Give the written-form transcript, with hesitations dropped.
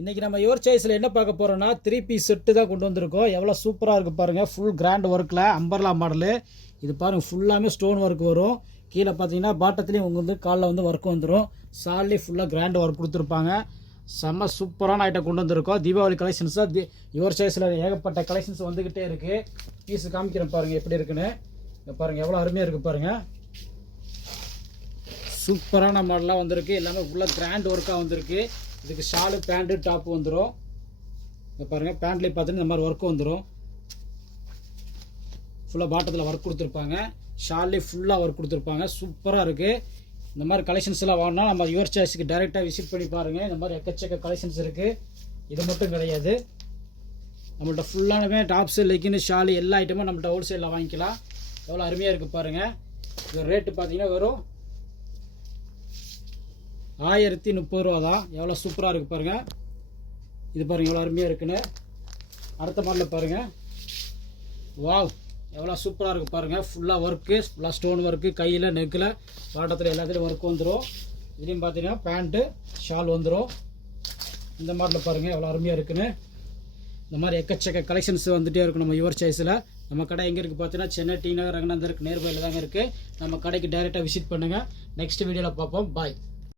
இன்றைக்கி நம்ம யுவர் சாய்ஸில் என்ன பார்க்க போகிறோன்னா 3 பீஸ் செட்டு தான் கொண்டு வந்திருக்கோம். எவ்வளோ சூப்பராக இருக்குது பாருங்கள். ஃபுல் கிராண்ட் ஒர்க்கில் அம்பர்லா மாடலு. இது பாருங்கள், ஃபுல்லாமே ஸ்டோன் ஒர்க் வரும். கீழே பார்த்தீங்கன்னா பாட்டத்துலேயும் உங்கள் காலில் ஒர்க் வந்துடும். சால்லே ஃபுல்லாக கிராண்ட் ஒர்க் கொடுத்துருப்பாங்க. செம்ம சூப்பரான ஐட்டம் கொண்டு வந்திருக்கோம். தீபாவளி கலெக்ஷன்ஸாக யுவர் சாய்ஸில் ஏகப்பட்ட கலெக்ஷன்ஸ் வந்துக்கிட்டே இருக்குது. பீஸு காமிக்கிறேன் பாருங்கள் எப்படி இருக்குன்னு. பாருங்கள் எவ்வளோ அருமையாக இருக்குது பாருங்கள். சூப்பரான மாடலாக வந்திருக்கு. எல்லாமே ஃபுல்லாக கிராண்ட் ஒர்க்காக வந்திருக்கு. இதுக்கு ஷாலு பேண்ட்டு டாப்பு வந்துடும். இங்கே பாருங்கள், பேண்ட்லேயே பார்த்தீங்கன்னா இந்த மாதிரி ஒர்க்கு வந்துடும். ஃபுல்லாக பாட்டத்தில் ஒர்க் கொடுத்துருப்பாங்க. ஷால்லே ஃபுல்லாக ஒர்க் கொடுத்துருப்பாங்க. சூப்பராக இருக்குது. இந்த மாதிரி கலெக்ஷன்ஸ் எல்லாம் வாங்கினா நம்ம யுவர் சாய்ஸுக்கு டைரெக்டாக விசிட் பண்ணி பாருங்கள். இந்த மாதிரி எக்கச்சக்க கலெக்ஷன்ஸ் இருக்குது. இது மட்டும் கிடையாது, நம்மள்ட்ட ஃபுல்லானவே டாப்ஸு, லெக்கின்னு, ஷாலு எல்லா ஐட்டமும் நம்மள்ட்ட ஹோல்சேலில் வாங்கிக்கலாம். எவ்வளோ அருமையாக இருக்குது பாருங்கள். இது ரேட்டு பார்த்தீங்கன்னா வெறும் 1030 ரூபா தான். எவ்வளோ சூப்பராக இருக்குது பாருங்கள். இது பாருங்கள் எவ்வளோ அருமையாக இருக்குன்னு. அடுத்த மாடலில் பாருங்கள். வாவ், எவ்வளோ சூப்பராக இருக்குது பாருங்கள். ஃபுல்லாக ஒர்க்கு, ஃபுல்லாக ஸ்டோன் ஒர்க்கு, கையில், நெக்கில், பாட்டத்தில் எல்லாத்துலேயும் ஒர்க் வந்துடும். இதுலேயும் பார்த்தீங்கன்னா பேண்ட்டு, ஷால் வந்துடும். இந்த மாடலில் பாருங்கள் எவ்வளோ அருமையாக இருக்குன்னு. இந்த மாதிரி எக்கச்சக்க கலெக்ஷன்ஸ் வந்துகிட்டே இருக்கும் நம்ம யுவர் சாய்ஸில். நம்ம கடை எங்கே இருக்குது பார்த்தீங்கன்னா சென்னை டி நகர் ரங்கநாதருக்கு நேர்பையில் தாங்க இருக்குது. நம்ம கடைக்கு டைரெக்டாக விசிட் பண்ணுங்கள். நெக்ஸ்ட் வீடியோவில் பார்ப்போம். பாய்.